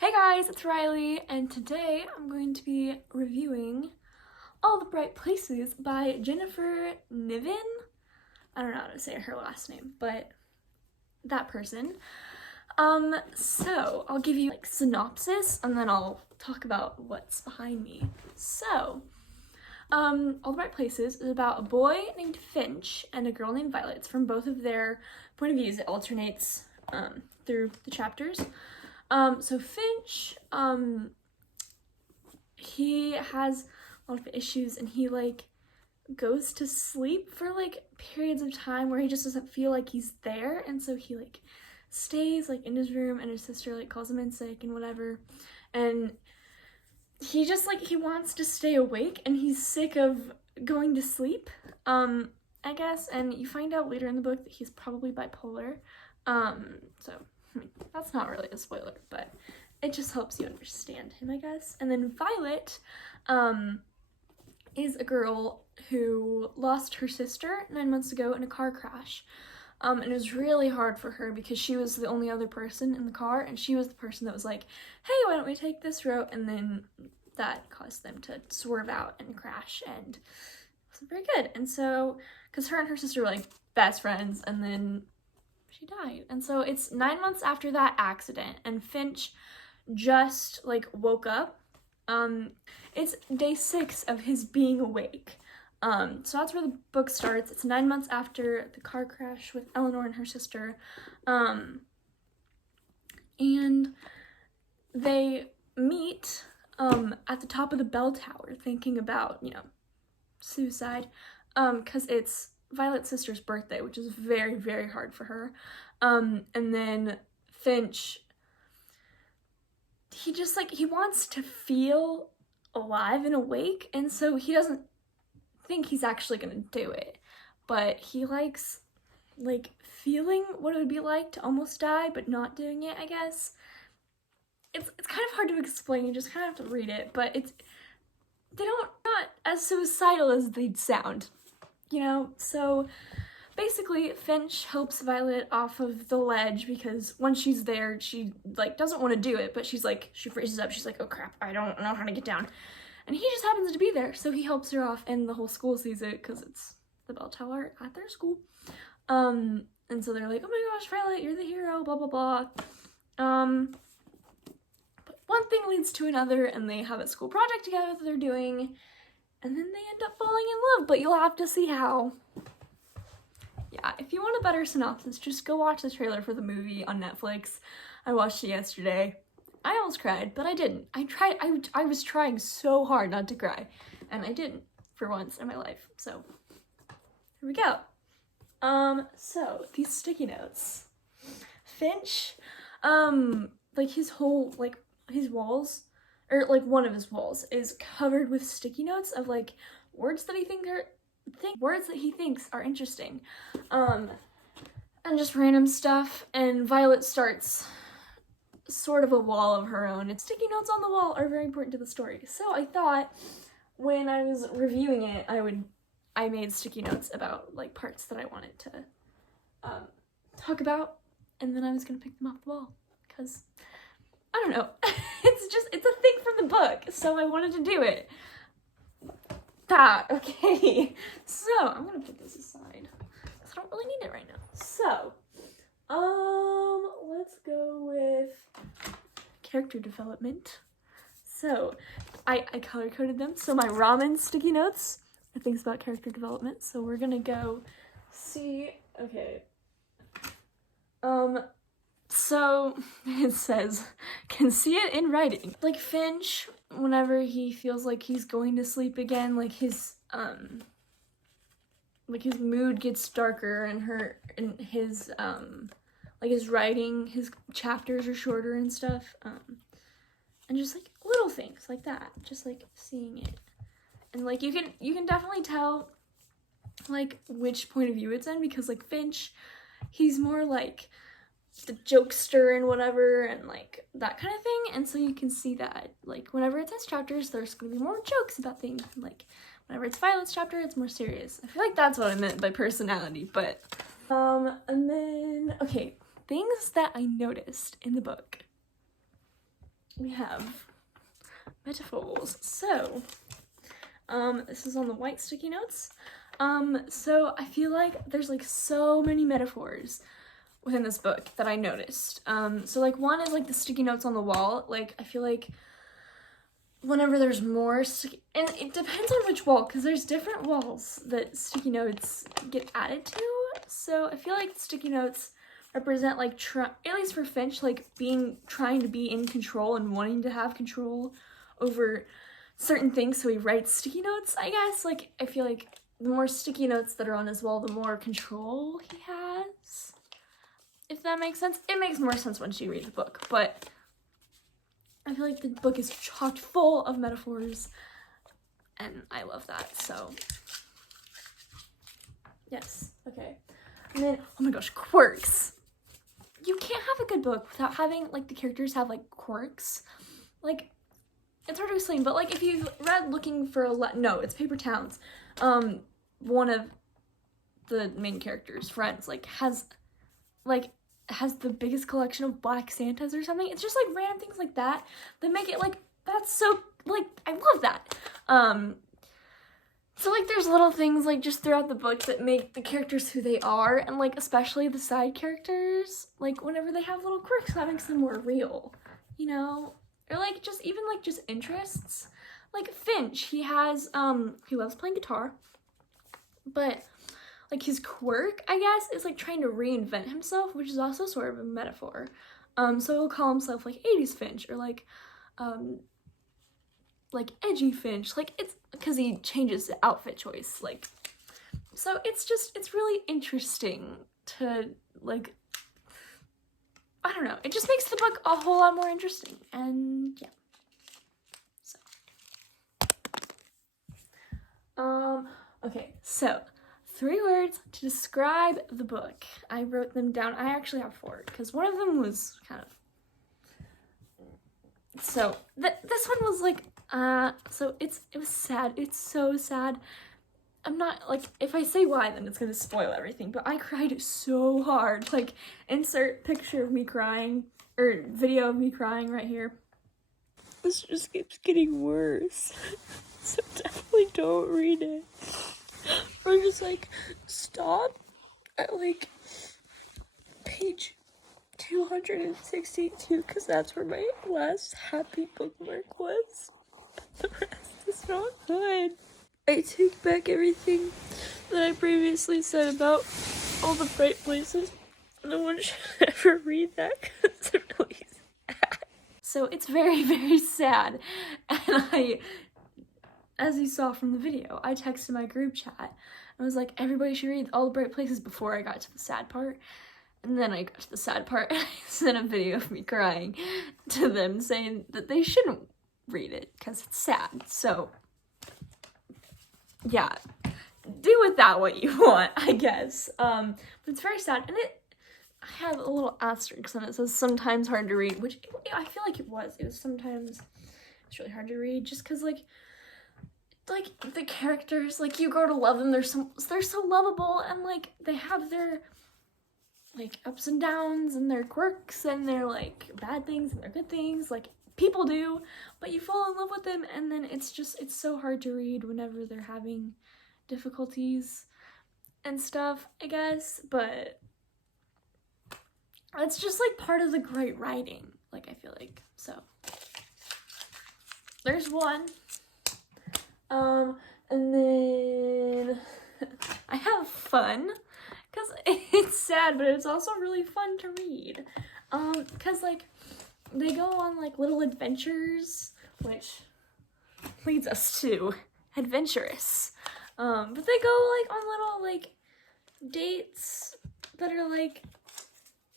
Hey guys, it's Riley, and today I'm going to be reviewing All the Bright Places by Jennifer Niven. I don't know how to say her last name, but that person. So I'll give you like synopsis and then I'll talk about what's behind me. So, All the Bright Places is about a boy named Finch and a girl named Violet. It's from both of their point of views. It alternates through the chapters. So Finch, he has a lot of issues and he like goes to sleep for like periods of time where he just doesn't feel like he's there, and so he like stays like in his room and his sister like calls him in sick and whatever, and he just like he wants to stay awake and he's sick of going to sleep, I guess, and you find out later in the book that he's probably bipolar. So I mean, that's not really a spoiler, but it just helps you understand him, I guess. And then Violet, is a girl who lost her sister 9 months ago in a car crash. And it was really hard for her because she was the only other person in the car, and she was the person that was like, hey, why don't we take this route? And then that caused them to swerve out and crash, and it wasn't very good. And so, because her and her sister were like best friends, and then she died. And so it's 9 months after that accident, and Finch just like woke up. It's day 6 of his being awake. So that's where the book starts. It's 9 months after the car crash with Eleanor and her sister. And they meet at the top of the bell tower thinking about, suicide, because it's Violet's sister's birthday, which is very, very hard for her. And then Finch, he wants to feel alive and awake, and so he doesn't think he's actually gonna do it, but he likes like feeling what it would be like to almost die but not doing it, I guess. It's kind of hard to explain, you just kind of have to read it, but not as suicidal as they'd sound, so basically, Finch helps Violet off of the ledge because once she's there, she like doesn't want to do it, but she freezes up. She's like, oh crap, I don't know how to get down. And he just happens to be there, so he helps her off, and the whole school sees it because it's the bell tower at their school. And so they're like, oh my gosh, Violet, you're the hero, blah, blah, blah. But one thing leads to another, and they have a school project together that they're doing, and then they end up falling in love, but you'll have to see how. Yeah, if you want a better synopsis, just go watch the trailer for the movie on Netflix. I watched it yesterday. I almost cried, but I didn't. I was trying so hard not to cry, and I didn't for once in my life. So, here we go. So, these sticky notes. Finch, like his whole, like, his walls, or like one of his walls, is covered with sticky notes of like words that he thinks are interesting, and just random stuff. And Violet starts sort of a wall of her own, and sticky notes on the wall are very important to the story. So I thought when I was reviewing it, I made sticky notes about like parts that I wanted to talk about, and then I was gonna pick them off the wall because I don't know. it's a thing from the book, so I wanted to do it. Okay, so I'm gonna put this aside because I don't really need it right now. So, let's go with character development. So, I color-coded them. So my ramen sticky notes are things about character development. So we're gonna go see, okay. So it says, can see it in writing. Like Finch, whenever he feels like he's going to sleep again, like his mood gets darker, and his like his writing, his chapters are shorter and stuff, and just like little things like that, just like seeing it, and like you can definitely tell like which point of view it's in, because like Finch, he's more like the jokester and whatever, and like that kind of thing, and so you can see that like whenever it's his chapters, there's gonna be more jokes about things, and like whenever it's Violet's chapter, it's more serious. I feel like that's what I meant by personality. But and then okay, things that I noticed in the book. we have metaphors. So, this is on the white sticky notes. So I feel like there's like so many metaphors within this book that I noticed. So like one is like the sticky notes on the wall. Like I feel like whenever there's more and it depends on which wall, because there's different walls that sticky notes get added to. So I feel like sticky notes represent like at least for Finch, like trying to be in control and wanting to have control over certain things, so he writes sticky notes, I guess. Like I feel like the more sticky notes that are on his wall, the more control he has, if that makes sense. It makes more sense once you read the book, but I feel like the book is chock full of metaphors, and I love that. So yes. Okay. And then, oh my gosh, quirks. You can't have a good book without having like the characters have like quirks. Like, it's hard to explain, but like if you've read Looking for no, it's Paper Towns, one of the main characters' friends has the biggest collection of black Santas or something. It's just like random things like that make it like, that's so, like, I love that. So like there's little things like just throughout the book that make the characters who they are, and like especially the side characters, like whenever they have little quirks, that makes them more real, you know? Or like just even like just interests. Like Finch, he loves playing guitar, but like his quirk, I guess, is like trying to reinvent himself, which is also sort of a metaphor. So he'll call himself like 80s Finch, or like edgy Finch. Like it's because he changes the outfit choice. Like, so it's really interesting to like, I don't know, it just makes the book a whole lot more interesting, and yeah. So, okay, so 3 words to describe the book. I wrote them down. I actually have 4, because one of them was kind of, so this one was like, so it was sad. It's so sad. I'm not, like, if I say why, then it's gonna spoil everything, but I cried so hard. Like, insert picture of me crying, or video of me crying right here. This just keeps getting worse. So definitely don't read it. Or just, like, stop at, like, page 262, because that's where my last happy bookmark was. The rest is not good. I take back everything that I previously said about all the bright places. No one should ever read that, because it's really sad. So it's very, very sad. And as you saw from the video, I texted my group chat. I was like, everybody should read all the bright places before I got to the sad part. And then I got to the sad part, and I sent a video of me crying to them saying that they shouldn't read it because it's sad. So yeah, do with that what you want, I guess. But it's very sad, and I have a little asterisk on it. It says sometimes hard to read, which I feel like it was sometimes it's really hard to read, just because like the characters, like, you grow to love them. They're so lovable, and like they have their like ups and downs and their quirks and their like bad things and their good things, like people do, but you fall in love with them, and then it's so hard to read whenever they're having difficulties and stuff, I guess. But it's just like part of the great writing, like, I feel like. So there's one. And then I have fun, because it's sad, but it's also really fun to read. Because like they go on like little adventures, which leads us to adventurous. But they go like on little like dates that are like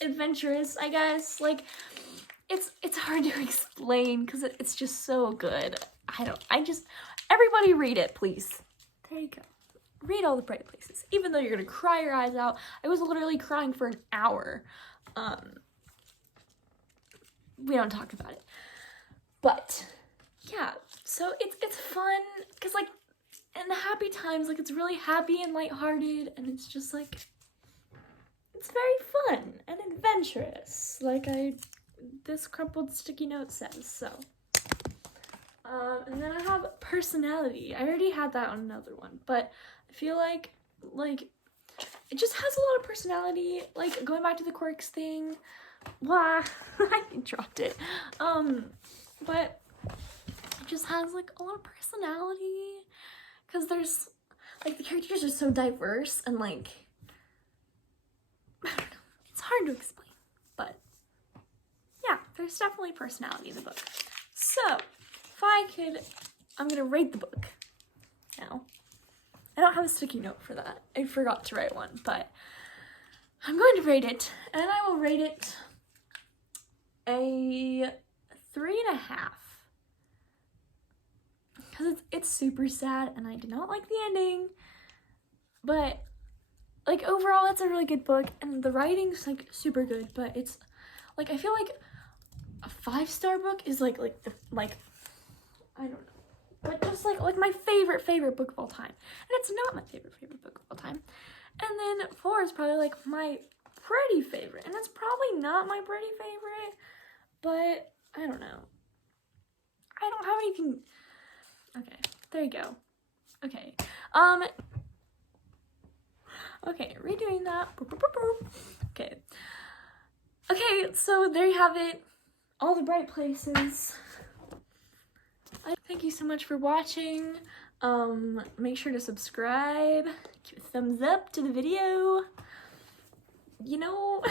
adventurous, I guess. Like it's hard to explain because it's just so good. Everybody read it, please. There you go. Read all the bright places, even though you're gonna cry your eyes out. I was literally crying for an hour. We don't talk about it, but yeah. So it's fun, because like in the happy times, like, it's really happy and lighthearted, and it's just like, it's very fun and adventurous. Like, I this crumpled sticky note says. So, and then I have personality. I already had that on another one, but I feel like it just has a lot of personality. Like, going back to the quirks thing, wow, I dropped it. But it just has like a lot of personality, because there's like, the characters are so diverse, and like, I don't know, it's hard to explain, but yeah, there's definitely personality in the book. So if I could, I'm gonna rate the book now. I don't have a sticky note for that. I forgot to write one, but I'm going to rate it, and I will rate it a 3.5. Because it's super sad, and I did not like the ending. But like, overall, it's a really good book, and the writing's like super good. But it's like, I feel like a 5-star book is like I don't know. But just like my favorite book of all time. And it's not my favorite book of all time. And then 4 is probably like my pretty favorite. And it's probably not my pretty favorite, but I don't know. I don't have anything. Okay, there you go. Okay. Okay, redoing that. Okay. Okay, so there you have it. All the bright places. Thank you so much for watching. Make sure to subscribe, give a thumbs up to the video, you know,